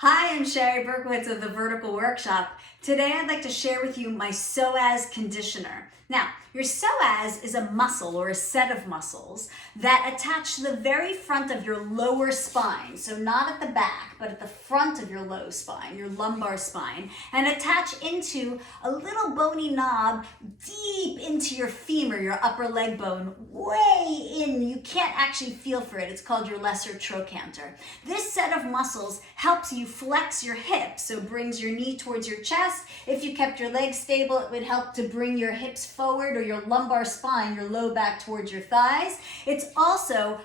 Hi, I'm Shari Berkowitz of the Vertical Workshop. Today I'd like to share with you my Psoas Conditioner. Now, your psoas is a muscle or a set of muscles that attach to the very front of your lower spine. So not at the back, but at the front of your low spine, your lumbar spine, and attach into a little bony knob deep into your femur, your upper leg bone, way in. You can't actually feel for it. It's called your lesser trochanter. This set of muscles helps you flex your hips, so brings your knee towards your chest. If you kept your legs stable, it would help to bring your hips forward or your lumbar spine, your low back towards your thighs. It's also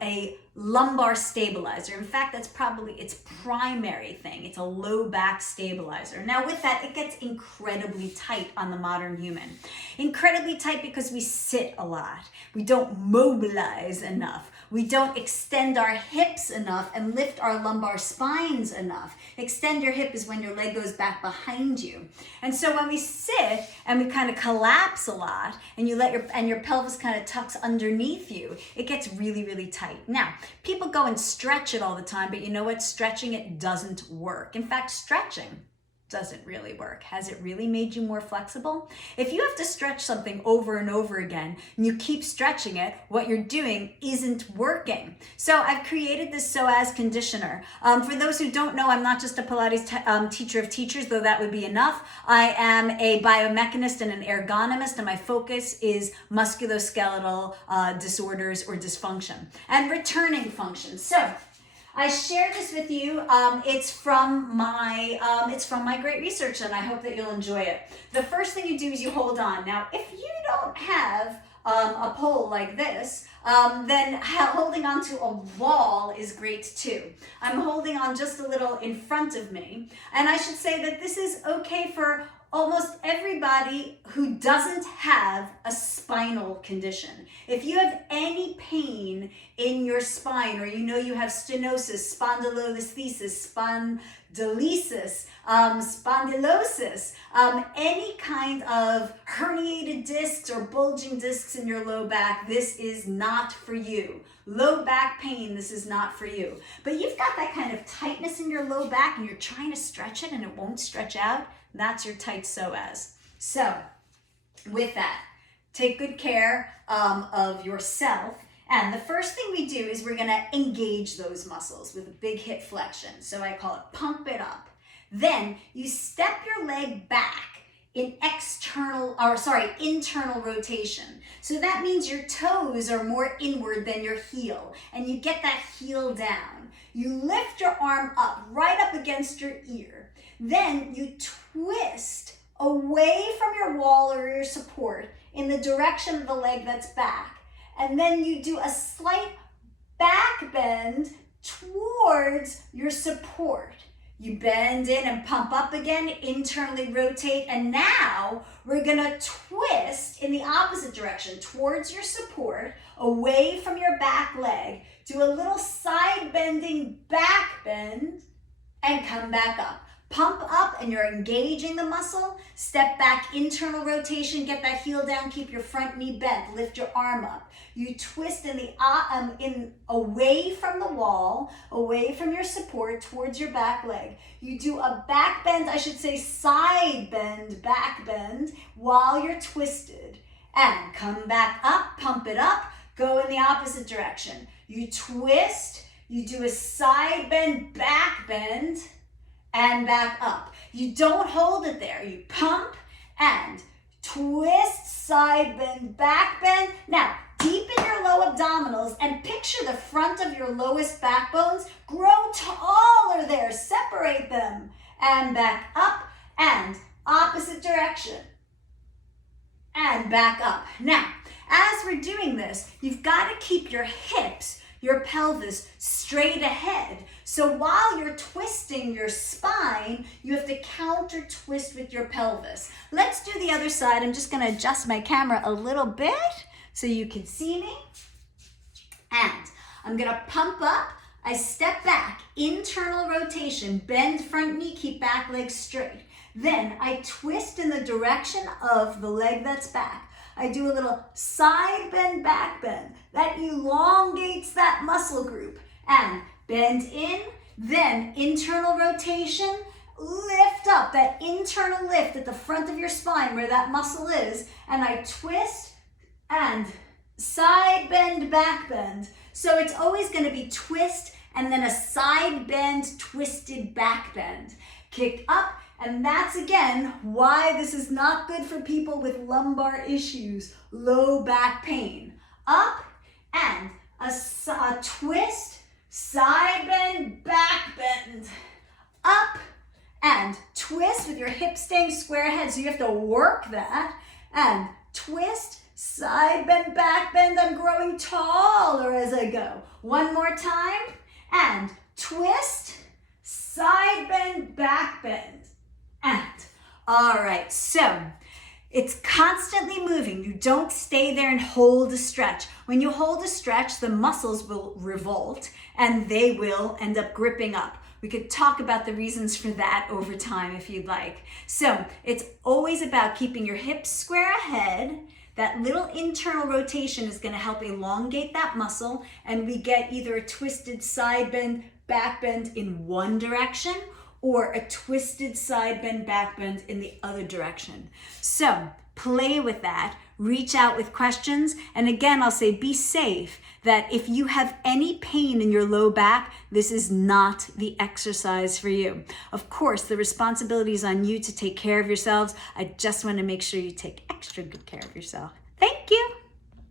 a lumbar stabilizer. In fact, that's probably its primary thing. It's a low back stabilizer. Now with that, it gets incredibly tight on the modern human. Incredibly tight because we sit a lot. We don't mobilize enough. We don't extend our hips enough and lift our lumbar spines enough. Extend your hip is when your leg goes back behind you. And so when we sit and we kind of collapse a lot and you let your pelvis kind of tucks underneath you, it gets really, really tight. Now, people go and stretch it all the time, but you know what? Stretching it doesn't work. In fact, stretching doesn't really work. Has it really made you more flexible? If you have to stretch something over and over again and you keep stretching it, what you're doing isn't working. So I've created this Psoas Conditioner. For those who don't know, I'm not just a Pilates teacher of teachers, though that would be enough. I am a biomechanist and an ergonomist, and my focus is musculoskeletal disorders or dysfunction and returning function. So I share this with you. It's from my great research, and I hope that you'll enjoy it. The first thing you do is you hold on. Now, if you don't have a pole like this, then holding on to a wall is great too. I'm holding on just a little in front of me, and I should say that this is okay for almost everybody who doesn't have a spinal condition. If you have any pain in your spine, or you know you have stenosis, spondylolisthesis, spondylosis, any kind of herniated discs or bulging discs in your low back, this is not for you. Low back pain, this is not for you. But you've got that kind of tightness in your low back and you're trying to stretch it and it won't stretch out. That's your tight psoas. So with that, take good care of yourself. And the first thing we do is we're gonna engage those muscles with a big hip flexion. So I call it pump it up. Then you step your leg back in internal rotation. So that means your toes are more inward than your heel, and you get that heel down. You lift your arm up, right up against your ear. Then you twist away from your wall or your support in the direction of the leg that's back. And then you do a slight back bend towards your support. You bend in and pump up again, internally rotate, and now we're gonna twist in the opposite direction towards your support, away from your back leg. Do a little side bending back bend and come back up. Pump up and you're engaging the muscle. Step back, internal rotation, get that heel down, keep your front knee bent, lift your arm up. You twist away from the wall, away from your support, towards your back leg. You do a back bend, I should say side bend, back bend, while you're twisted. And come back up, pump it up, go in the opposite direction. You twist, you do a side bend, back bend, and back up. You don't hold it there. You pump and twist, side bend, back bend. Now, deepen your low abdominals and picture the front of your lowest back bones grow taller there. Separate them and back up and opposite direction and back up. Now, as we're doing this, you've got to keep your hips, your pelvis straight ahead. So while you're twisting your spine, you have to counter twist with your pelvis. Let's do the other side. I'm just gonna adjust my camera a little bit so you can see me. And I'm gonna pump up, I step back, internal rotation, bend front knee, keep back leg straight. Then I twist in the direction of the leg that's back. I do a little side bend, back bend. That elongates that muscle group. And bend in, Then internal rotation, lift up, that internal lift at the front of your spine where that muscle is, and I twist and side bend, back bend. So it's always going to be twist and then a side bend, twisted back bend. Kick up, and that's again why this is not good for people with lumbar issues, low back pain. Up and a twist, side bend, back bend. Up and twist with your hips staying square ahead, so you have to work that. And twist, side bend, back bend. I'm growing taller as I go. One more time. And twist, side bend, back bend. And all right, so it's constantly moving. You don't stay there and hold a stretch. When you hold a stretch, the muscles will revolt and they will end up gripping up. We could talk about the reasons for that over time if you'd like. So it's always about keeping your hips square ahead. That little internal rotation is going to help elongate that muscle, and we get either a twisted side bend, back bend in one direction, or a twisted side bend, back bend in the other direction. So play with that, reach out with questions, and again, I'll say be safe, that if you have any pain in your low back, this is not the exercise for you. Of course, the responsibility is on you to take care of yourselves. I just want to make sure you take extra good care of yourself. Thank you.